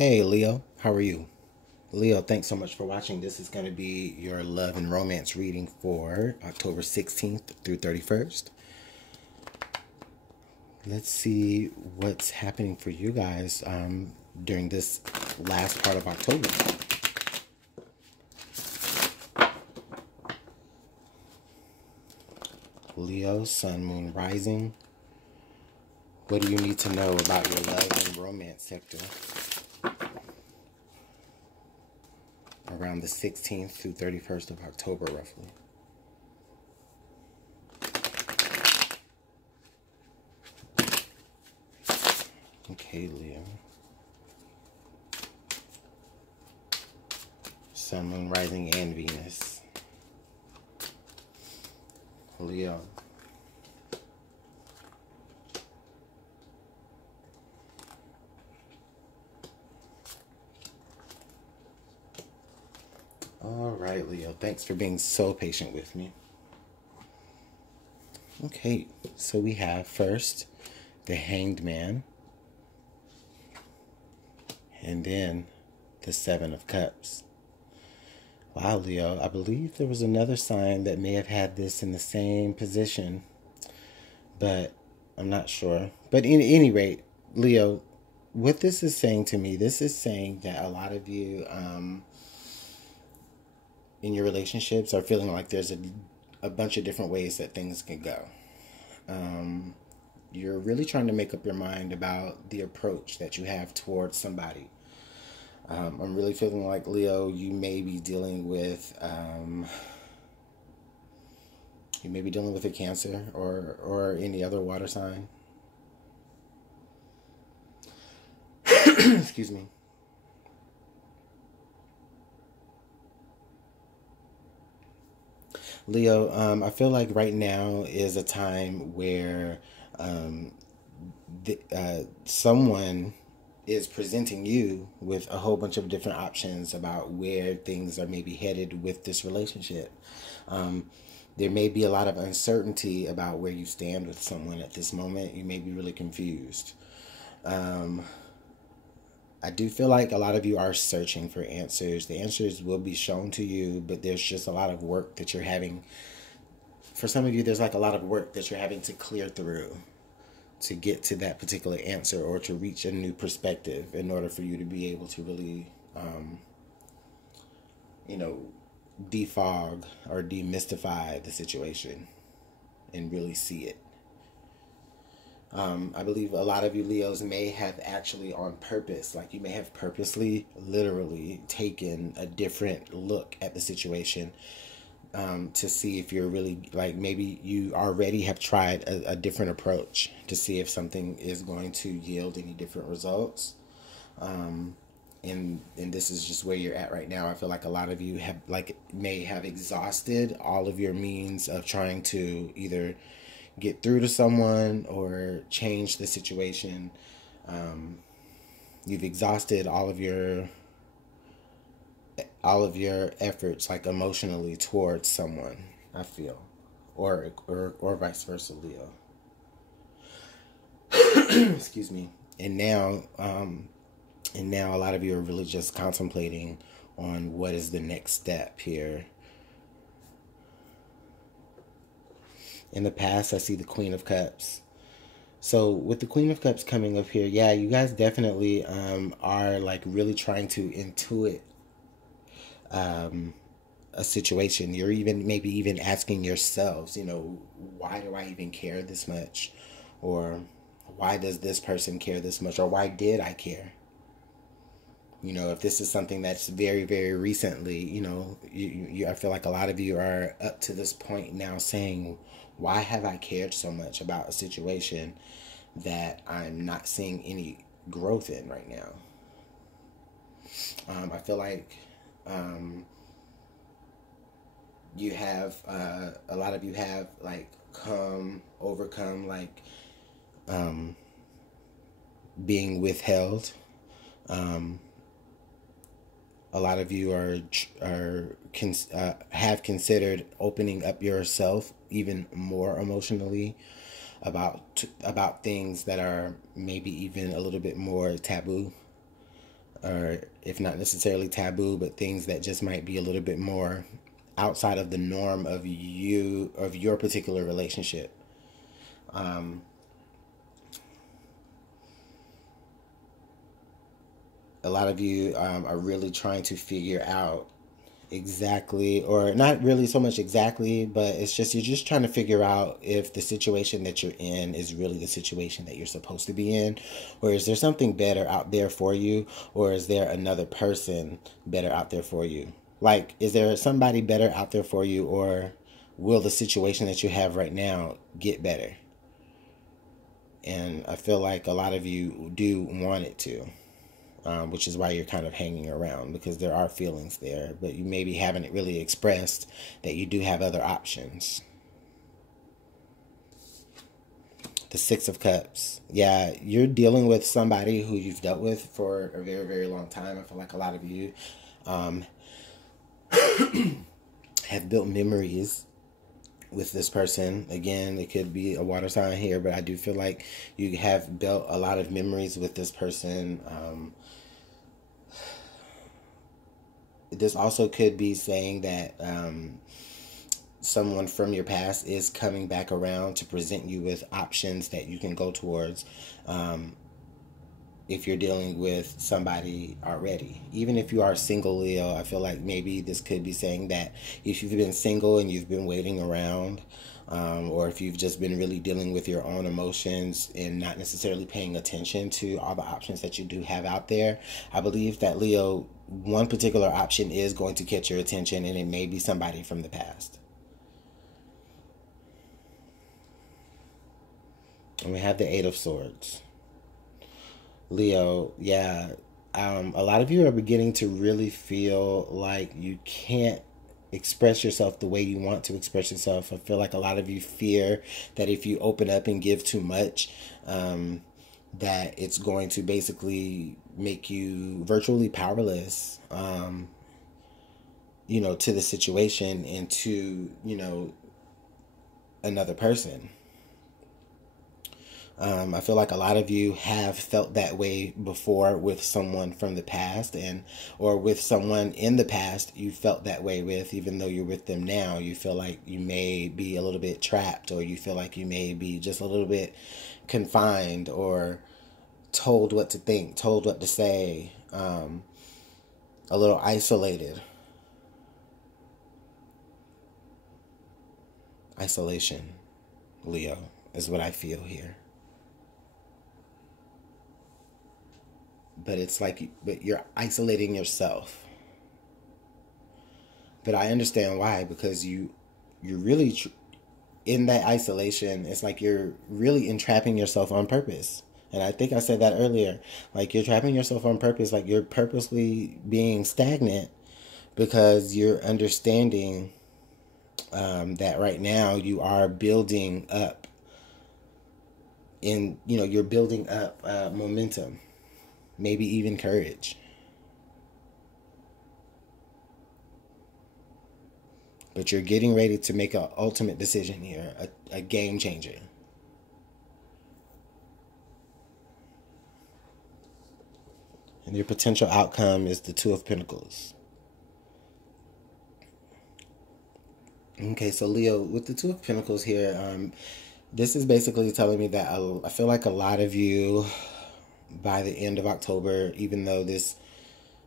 Hey Leo, how are you? Leo, thanks so much for watching. This is going to be your love and romance reading for October 16th through 31st. Let's see what's happening for you guys during this last part of October. Leo, Sun, Moon, Rising. What do you need to know about your love and romance sector around the 16th through 31st of October, roughly? Okay, Leo. Sun, Moon, Rising, and Venus. Leo. All right, Leo. Thanks for being so patient with me. Okay, so we have first the Hanged Man, and then the Seven of Cups. Wow, Leo, I believe there was another sign that may have had this in the same position, but I'm not sure. But in any rate, Leo, what this is saying to me, this is saying that a lot of you in your relationships are feeling like there's a bunch of different ways that things can go. You're really trying to make up your mind about the approach that you have towards somebody. I'm really feeling like, Leo, you may be dealing with a Cancer or any other water sign. Excuse me. Leo, I feel like right now is a time where someone is presenting you with a whole bunch of different options about where things are maybe headed with this relationship. There may be a lot of uncertainty about where you stand with someone at this moment. You may be really confused. I do feel like a lot of you are searching for answers. The answers will be shown to you, but there's just a lot of work that you're having. For some of you, there's like a lot of work that you're having to clear through to get to that particular answer or to reach a new perspective in order for you to be able to really, defog or demystify the situation and really see it. I believe a lot of you Leos may have actually on purpose, like you may have purposely, literally taken a different look at the situation to see if you're really, like maybe you already have tried a different approach to see if something is going to yield any different results. And this is just where you're at right now. I feel like a lot of you may have exhausted all of your means of trying to either get through to someone or change the situation. You've exhausted all of your efforts, like emotionally, towards someone, I feel, or vice versa, Leo. Excuse me. And now a lot of you are really just contemplating on what is the next step here. In the past, I see the Queen of Cups. So with the Queen of Cups coming up here, yeah, you guys definitely are like really trying to intuit a situation. You're maybe even asking yourselves, why do I even care this much? Or why does this person care this much? Or why did I care? If this is something that's very, very recently, I feel like a lot of you are up to this point now saying, why have I cared so much about a situation that I'm not seeing any growth in right now? I feel like you have, a lot of you have like overcome like being withheld. A lot of you have considered opening up yourself even more emotionally about things that are maybe even a little bit more taboo. or if not necessarily taboo, but things that just might be a little bit more outside of the norm of your particular relationship. A lot of you are really trying to figure out exactly, or not really so much exactly, but it's just you're just trying to figure out if the situation that you're in is really the situation that you're supposed to be in, or is there something better out there for you, or is there another person better out there for you? Like, is there somebody better out there for you, or will the situation that you have right now get better? And I feel like a lot of you do want it to. Which is why you're kind of hanging around, because there are feelings there, but you maybe haven't really expressed that you do have other options. The Six of Cups. Yeah, you're dealing with somebody who you've dealt with for a very, very long time. I feel like a lot of you have built memories with this person. Again, it could be a water sign here, but I do feel like you have built a lot of memories with this person. This also could be saying that someone from your past is coming back around to present you with options that you can go towards if you're dealing with somebody already. Even if you are single, Leo, I feel like maybe this could be saying that if you've been single and you've been waiting around, or if you've just been really dealing with your own emotions and not necessarily paying attention to all the options that you do have out there, I believe that, Leo, one particular option is going to catch your attention, and it may be somebody from the past. And we have the Eight of Swords. Leo, yeah, a lot of you are beginning to really feel like you can't express yourself the way you want to express yourself. I feel like a lot of you fear that if you open up and give too much, that it's going to basically make you virtually powerless, to the situation and to, another person. I feel like a lot of you have felt that way before with someone from the past, or with someone in the past you felt that way with. Even though you're with them now, you feel like you may be a little bit trapped, or you feel like you may be just a little bit confined, or told what to think, told what to say, a little isolated. Isolation, Leo, is what I feel here. But it's like, but you're isolating yourself. But I understand why, because you're really in that isolation. It's like you're really entrapping yourself on purpose. And I think I said that earlier. Like, you're trapping yourself on purpose. Like, you're purposely being stagnant because you're understanding that right now you are building up you're building up momentum, maybe even courage. But you're getting ready to make an ultimate decision here, a game changer. And your potential outcome is the Two of Pentacles. Okay, so Leo, with the Two of Pentacles here, this is basically telling me that I feel like a lot of you, by the end of October, even though this,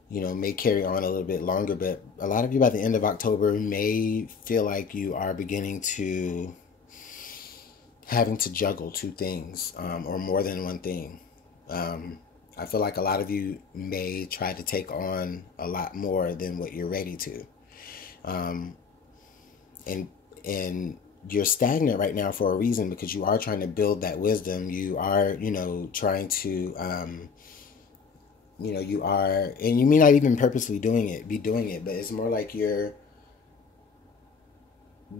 may carry on a little bit longer, but a lot of you by the end of October may feel like you are beginning to having to juggle two things, or more than one thing. I feel like a lot of you may try to take on a lot more than what you're ready to. And you're stagnant right now for a reason, because you are trying to build that wisdom. You are, trying to, you are, and you may not even purposely be doing it, but it's more like you're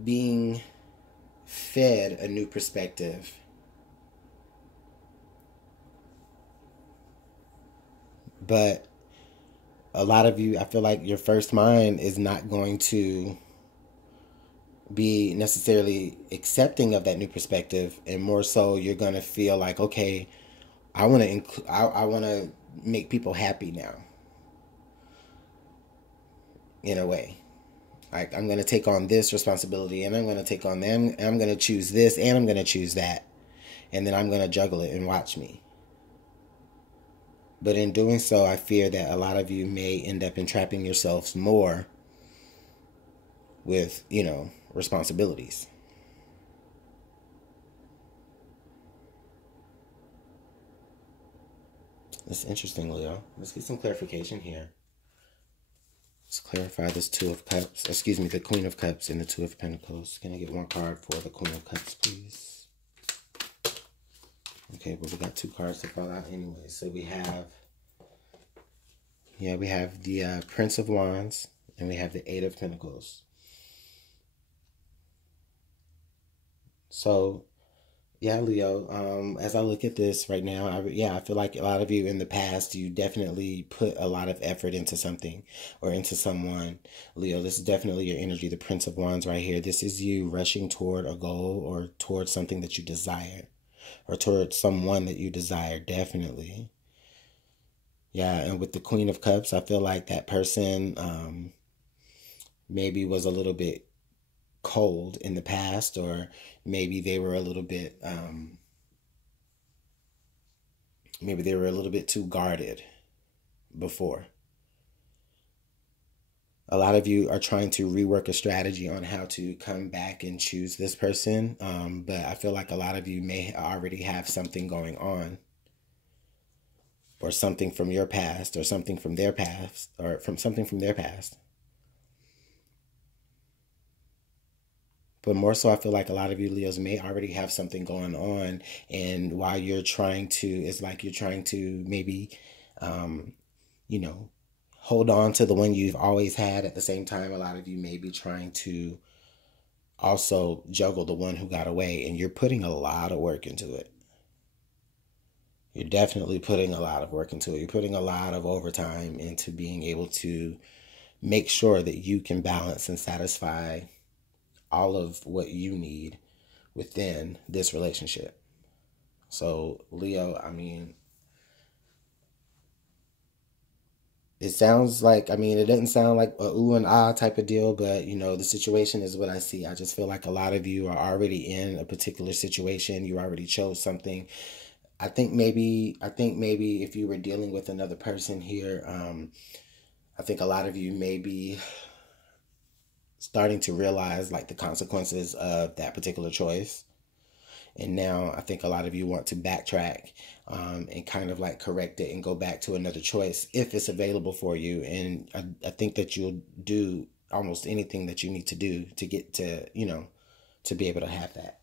being fed a new perspective. But a lot of you, I feel like your first mind is not going to be necessarily accepting of that new perspective, and more so you're going to feel like, okay, I want to make people happy now. in a way. Like, I'm going to take on this responsibility, and I'm going to take on them, and I'm going to choose this, and I'm going to choose that. And then I'm going to juggle it, and watch me. But in doing so, I fear that a lot of you may end up entrapping yourselves more with, responsibilities. That's interesting, Leo. Let's get some clarification here. Let's clarify this Two of Cups. Excuse me, the Queen of Cups and the Two of Pentacles. Can I get one card for the Queen of Cups, please? Okay, well, we got 2 cards to fall out anyway. So we have, we have the Prince of Wands and we have the Eight of Pentacles. So, yeah, Leo, as I look at this right now, I feel like a lot of you in the past, you definitely put a lot of effort into something or into someone. Leo, this is definitely your energy, the Prince of Wands right here. This is you rushing toward a goal or towards something that you desire or towards someone that you desire, definitely. Yeah, and with the Queen of Cups, I feel like that person maybe was a little bit cold in the past, or maybe they were a little bit too guarded before. A lot of you are trying to rework a strategy on how to come back and choose this person, but I feel like a lot of you may already have something going on, or something from your past, or something from their past, or from something from their past. But more so, I feel like a lot of you Leos may already have something going on. And while you're trying to, it's like you're trying to maybe, hold on to the one you've always had. At the same time, a lot of you may be trying to also juggle the one who got away. And you're putting a lot of work into it. You're definitely putting a lot of work into it. You're putting a lot of overtime into being able to make sure that you can balance and satisfy all of what you need within this relationship. So, Leo, I mean, it sounds like, it doesn't sound like a ooh and ah type of deal, but, the situation is what I see. I just feel like a lot of you are already in a particular situation. You already chose something. I think maybe if you were dealing with another person here, I think a lot of you may be starting to realize like the consequences of that particular choice. And now I think a lot of you want to backtrack and kind of like correct it and go back to another choice if it's available for you. And I think that you'll do almost anything that you need to do to get to, to be able to have that.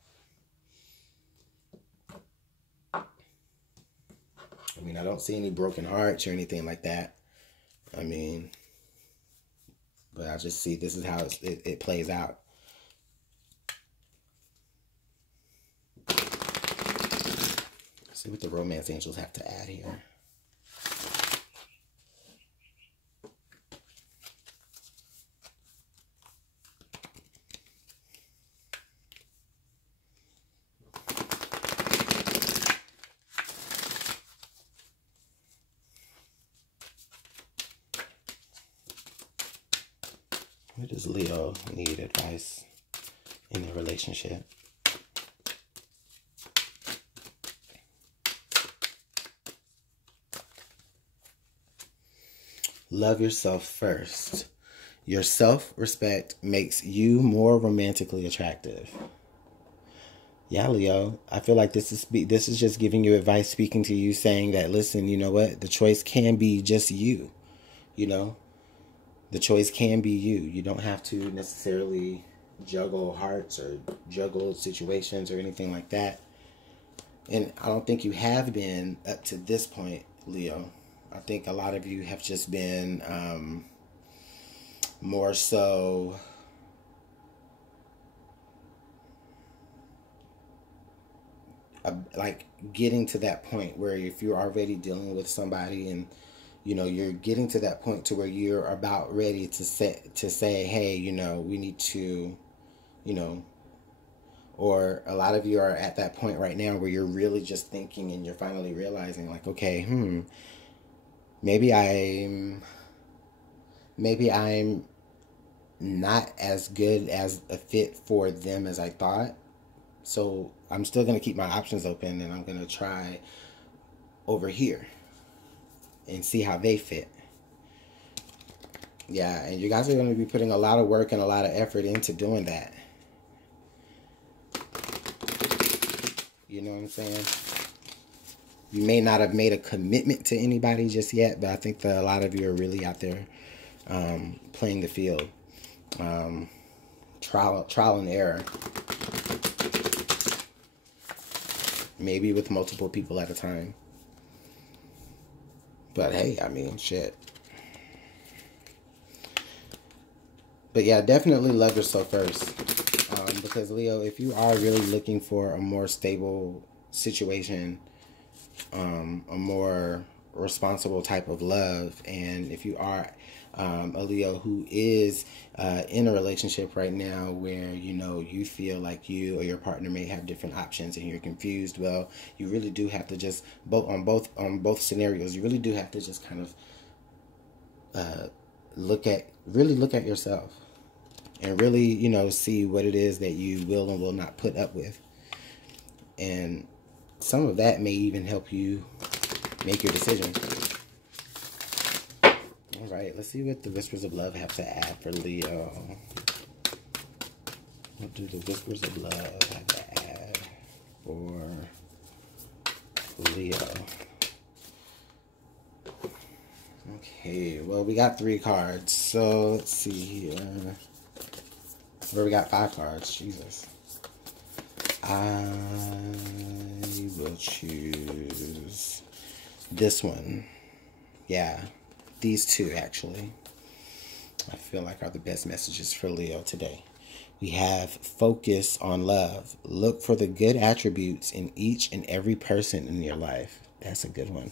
I don't see any broken hearts or anything like that. But I just see this is how it plays out. Let's see what the romance angels have to add here. Where does Leo need advice in a relationship? Love yourself first. Your self-respect makes you more romantically attractive. Yeah, Leo, I feel like this is just giving you advice, speaking to you, saying that, listen, you know what? The choice can be just you, The choice can be you. You don't have to necessarily juggle hearts or juggle situations or anything like that. And I don't think you have been up to this point, Leo. I think a lot of you have just been more so like getting to that point where if you're already dealing with somebody and you're getting to that point to where you're about ready to say, hey, we need to, or a lot of you are at that point right now where you're really just thinking and you're finally realizing like, okay, maybe I'm not as good as a fit for them as I thought. So I'm still going to keep my options open, and I'm going to try over here and see how they fit. Yeah, and you guys are going to be putting a lot of work and a lot of effort into doing that. You know what I'm saying? You may not have made a commitment to anybody just yet, but I think that a lot of you are really out there playing the field. Trial and error. Maybe with multiple people at a time. But hey, I mean, shit. But yeah, definitely love yourself first. Because Leo, if you are really looking for a more stable situation, a more responsible type of love, and if you are a Leo who is in a relationship right now where, you know, you feel like you or your partner may have different options and you're confused, well, you really do have to just on both scenarios, you really do have to just kind of look at yourself and really, you know, see what it is that you will and will not put up with. And some of that may even help you make your decision. All right, let's see what the Whispers of Love have to add for Leo. What do the Whispers of Love have to add for Leo? Okay, well, we got 3 cards. So, let's see here. Where we got 5 cards. Jesus. I will choose this one. Yeah, these 2 actually. I feel like are the best messages for Leo today. We have focus on love. Look for the good attributes in each and every person in your life. That's a good one.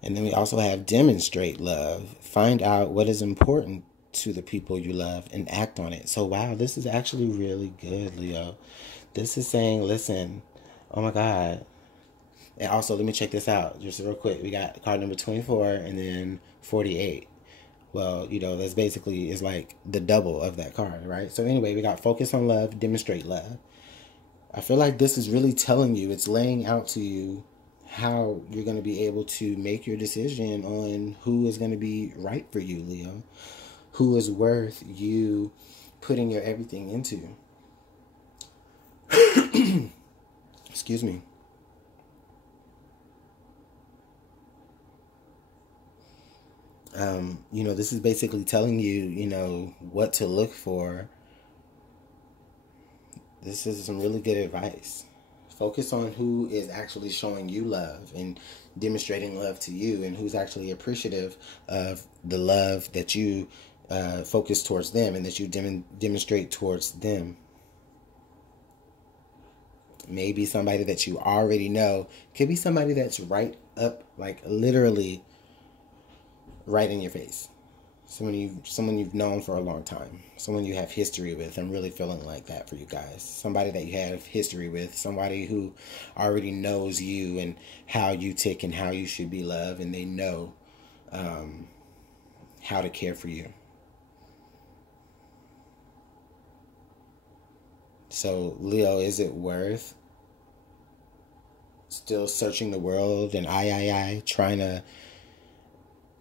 And then we also have demonstrate love. Find out what is important to the people you love and act on it. So, wow, this is actually really good, Leo. This is saying, listen, oh my God. And also, let me check this out just real quick. We got card number 24 and then 48. Well, you know, that's basically is like the double of that card, right? So anyway, we got focus on love, demonstrate love. I feel like this is really telling you, it's laying out to you how you're going to be able to make your decision on who is going to be right for you, Leo. Who is worth you putting your everything into. Excuse me. You know, this is basically telling you, you know, what to look for. This is some really good advice. Focus on who is actually showing you love and demonstrating love to you, and who's actually appreciative of the love that you focus towards them and that you demonstrate towards them. Maybe somebody that you already know. Could be somebody that's right up, like literally right in your face. Someone you've known for a long time. Someone you have history with. I'm really feeling like that for you guys. Somebody that you have history with. Somebody who already knows you and how you tick and how you should be loved. And they know how to care for you. So, Leo, is it worth still searching the world and trying to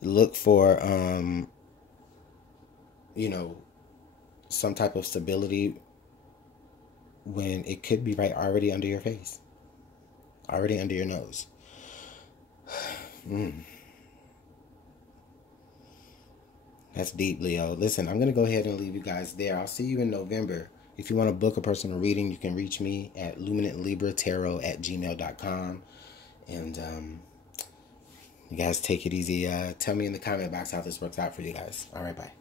look for, you know, some type of stability when it could be right already under your face, already under your nose? That's deep, Leo. Listen, I'm going to go ahead and leave you guys there. I'll see you in November. If you want to book a personal reading, you can reach me at LuminantLibraTarot@gmail.com. And you guys take it easy. Tell me in the comment box how this works out for you guys. All right, bye.